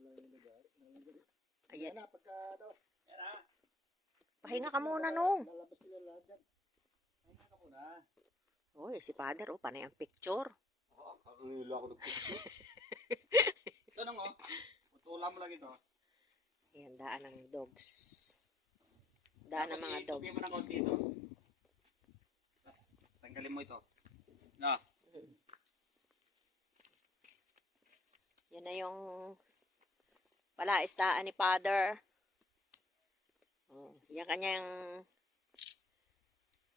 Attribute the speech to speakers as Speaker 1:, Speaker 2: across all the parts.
Speaker 1: Ayan.
Speaker 2: Yan na, pagka ano,
Speaker 3: ah.
Speaker 1: Pahinga ka muna nung.
Speaker 2: lalabas sila lahat dyan.
Speaker 3: Pahinga ka muna.
Speaker 1: Uy, si father, oh, panay ang picture.
Speaker 3: Oo, kakangilo ako nagpicture. ito nung oh. Putulan mo lang ito.
Speaker 1: Ayan, daan ng dogs. Daan ng
Speaker 3: Tapos
Speaker 1: mga dogs.
Speaker 3: mo ng konti ito. Tapos tanggalin mo ito. No.
Speaker 1: Yan na yung palaisdaan ni father. Oh, yan kanyang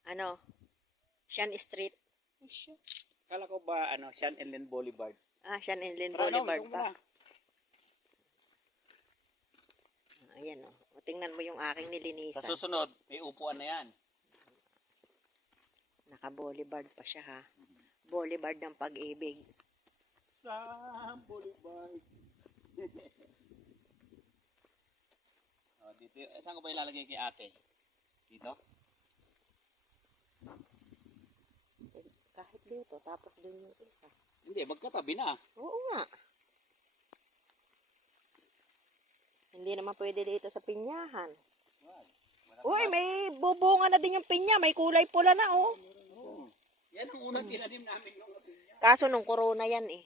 Speaker 1: ano, Shan Street.
Speaker 3: Kala ko ba ano, Sean and Len Boulevard.
Speaker 1: Ah, Shan Inland
Speaker 3: Pero ano,
Speaker 1: Boulevard pa. Ayan oh. O, tingnan mo yung aking
Speaker 3: Sa
Speaker 1: nilinisan.
Speaker 3: susunod, may upuan na yan.
Speaker 1: Naka-boulevard pa siya ha. Boulevard ng pag-ibig.
Speaker 3: Sa Boulevard. oh, dito, eh, saan ko ba ilalagay kay ate? Dito?
Speaker 1: Eh, kahit dito, tapos dun yung isa.
Speaker 3: Hindi, magkatabi na.
Speaker 1: Oo nga. Hindi naman pwede dito sa pinyahan. Uy, may bubunga na din yung pinya. May kulay pula na, oh.
Speaker 3: Oo. Yan ang unang tinanim namin nung pinya.
Speaker 1: Kaso nung corona yan, eh.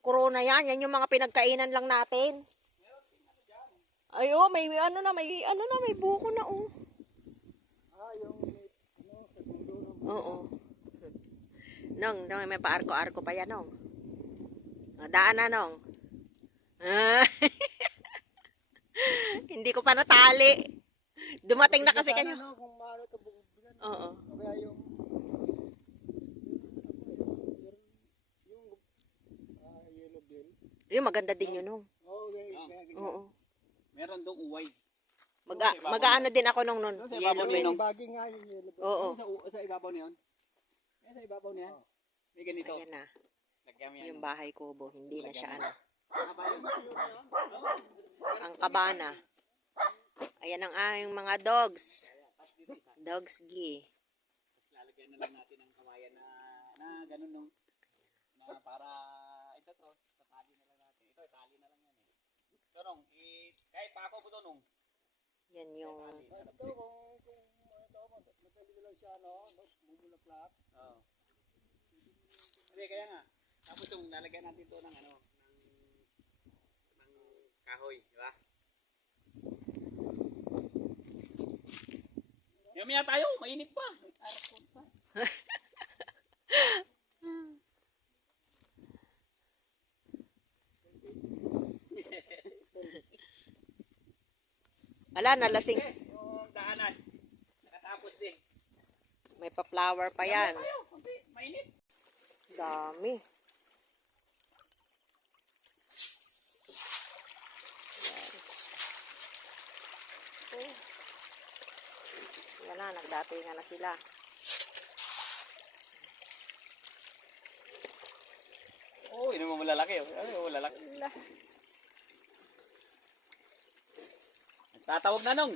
Speaker 1: Corona yan. Yan yung mga pinagkainan lang natin. Ay, oh, may ano na, may ano na, may buko na, oh.
Speaker 2: Ah, yung, ano, sa ng
Speaker 1: Oo. Nong, nong, may paarko-arko pa yan, nong. O, daan na, nong. Ah. Hindi ko pa natali. Dumating na kasi kayo.
Speaker 2: Ano, kung maano ito, bubugan.
Speaker 1: Oo.
Speaker 2: O kaya yung, yung, ah, yellow bell.
Speaker 1: Yung maganda din yun, nong.
Speaker 2: Oo, kaya,
Speaker 3: Ah.
Speaker 2: kaya ganyan.
Speaker 1: Oo.
Speaker 3: Doon uway.
Speaker 1: Mag mag-ano din ako nung nun.
Speaker 3: Doon sa
Speaker 1: Yellow
Speaker 3: ibabaw
Speaker 1: bell.
Speaker 3: yun,
Speaker 2: Yung bagay nga yung yellow bell.
Speaker 1: Oo.
Speaker 3: Sa, sa ibabaw niyon? Yan sa ibabaw niyan? May ganito.
Speaker 1: Ayan na.
Speaker 3: Lagyan mo yan.
Speaker 1: Yung bahay kubo. Hindi na siya ano. Ang kabana. Ayan ang aming mga dogs. Dogs gi.
Speaker 3: Lalagyan na lang natin ng kawayan na, na ganun nung, na para, ito to, tatali na lang natin. Ito, tali na lang yan eh. Ito nung, i, kahit pa ako po to nung.
Speaker 1: Yan yung...
Speaker 2: Ito, kung, kung, ano, madali lang siya, no, bumulaklak.
Speaker 3: Oo. Hindi, kaya nga. Tapos yung lalagyan natin to ng ano, ng, ng kahoy, di ba? Yumaya tayo, mainit pa. Aircon pa.
Speaker 1: Ala, nalasing.
Speaker 3: Yung daanan. Nakatapos din.
Speaker 1: May pa-flower pa yan.
Speaker 3: Mainit.
Speaker 1: Dami. Oh. Yan na, nagdatingan na sila.
Speaker 3: Oo, oh, yun mo malalaki. oh. Ano yung malalaki? Tatawag na nung.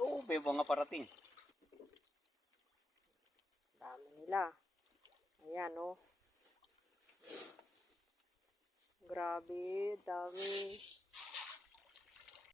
Speaker 3: Oo, oh, may mga parating.
Speaker 1: Dami nila. Ayan, oh. Grabe, dami.